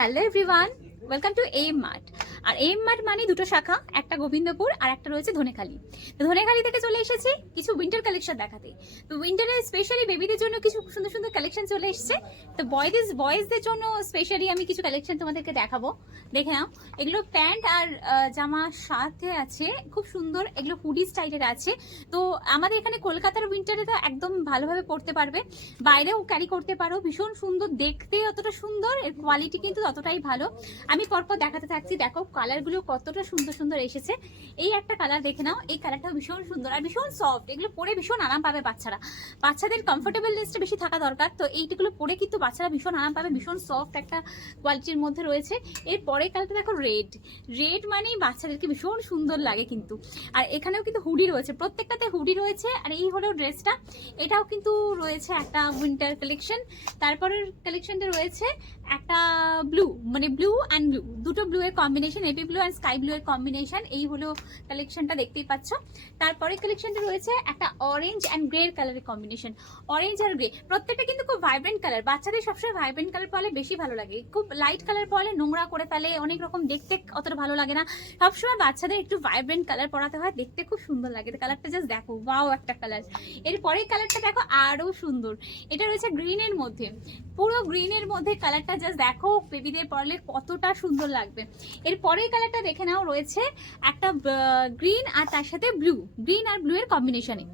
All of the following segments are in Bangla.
Hello everyone Welcome to M Mart R M mart মানে দুটো শাখা, একটা গোবিন্দপুর আর একটা রয়েছে ধনেখালি। তো ধনেখালি থেকে চলে এসেছি কিছু উইন্টার কালেকশন দেখাতে। তো উইন্টারে স্পেশালি বেবিদের জন্য কিছু সুন্দর সুন্দর কালেকশন চলে এসেছে। তো বয়েজ বয়েজদের জন্য স্পেশালি আমি কিছু কালেকশন তোমাদেরকে দেখাবো। দেখে নাও। এগুলো প্যান্ট আর জামা সাথে আছে। খুব সুন্দর। এগুলো হুডি স্টাইলের আছে। তো আমাদের এখানে কলকাতার উইন্টারে তো একদম ভালোভাবে পড়তে পারবে। বাইরেও ক্যারি করতে পারো। ভীষণ সুন্দর। দেখতে অতটা সুন্দর। এর কোয়ালিটি কিন্তু ততটাই ভালো। আমি পরপর দেখাতে থাকছি। দেখো কালারগুলো কতটা সুন্দর সুন্দর এসেছে। এই একটা কালার দেখে নাও। এই কালারটাও ভীষণ সুন্দর আর ভীষণ সফট এগুলো পরে ভীষণ আরাম পাবে বাচ্চারা। বাচ্চাদের কমফোর্টেবলনেসটা বেশি থাকা দরকার। তো এইগুলো পরে কিন্তু বাচ্চারা ভীষণ আরাম পাবে। ভীষণ সফট একটা কোয়ালিটির মধ্যে রয়েছে। এর পরে কালারটা দেখো রেড রেড মানেই বাচ্চাদেরকে ভীষণ সুন্দর লাগে কিন্তু। আর এখানেও কিন্তু হুডি রয়েছে। প্রত্যেকটাতে হুডি রয়েছে। আর এই হলো ড্রেসটা এটাও কিন্তু রয়েছে একটা উইন্টার কালেকশন তারপরের কালেকশনটা রয়েছে একটা ব্লু মানে ব্লু অ্যান্ড ব্লু দুটো ব্লু এর কম্বিনেশন এপি ব্লু অ্যান্ড স্কাই ব্লু এর কম্বিনেশন এই হলো কালেকশনটা দেখতেই পাচ্ছ। তারপরে কালেকশনটা রয়েছে একটা অরেঞ্জ অ্যান্ড গ্রে কালারের কম্বিনেশন অরেঞ্জ আর গ্রে প্রত্যেকটা কিন্তু খুব ভাইব্রেন্ট কালার বাচ্চাদের সবসময় ভাইব্রেন্ট কালার পরলে বেশি ভালো লাগে। খুব লাইট কালার পরলে নোংরা করে ফেলে, অনেক রকম দেখতে অতটা ভালো লাগে না। সবসময় বাচ্চাদের একটু ভাইব্রেন্ট কালার পরাতে হয়, দেখতে খুব সুন্দর লাগে। কালারটা জাস্ট দেখো বাও একটা কালার এরপরের কালারটা দেখো আরও সুন্দর। এটা রয়েছে গ্রিনের মধ্যে। পুরো গ্রিনের মধ্যে কালারটা জাস্ট দেখো বেবিদের পরলে কতটা সুন্দর লাগবে। এর পরের কালারটা দেখে নাও, রয়েছে একটা গ্রিন আর তার সাথে ব্লু গ্রিন আর ব্লু এর কম্বিনেশনে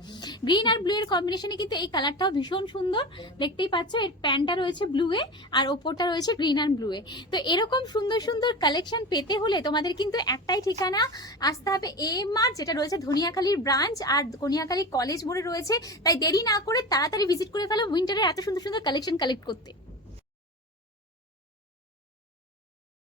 গ্রিন আর ব্লু এর কম্বিনেশনে কিন্তু এই কালারটাও ভীষণ সুন্দর। দেখতেই পাচ্ছ, এর প্যান্টটা রয়েছে ব্লু এ, আর ওপরটা রয়েছে গ্রিন আর ব্লু এ। তো এরকম সুন্দর সুন্দর কালেকশন পেতে হলে তোমাদের কিন্তু একটাই ঠিকানা আসতে হবে এম আর যেটা রয়েছে ধনিয়াখালীর ব্রাঞ্চ আর ধনিয়াখালী কলেজ মোড়ে রয়েছে। তাই দেরি না করে তাড়াতাড়ি ভিজিট করে ফেলো উইন্টারের এত সুন্দর সুন্দর কালেকশন কালেক্ট করতে।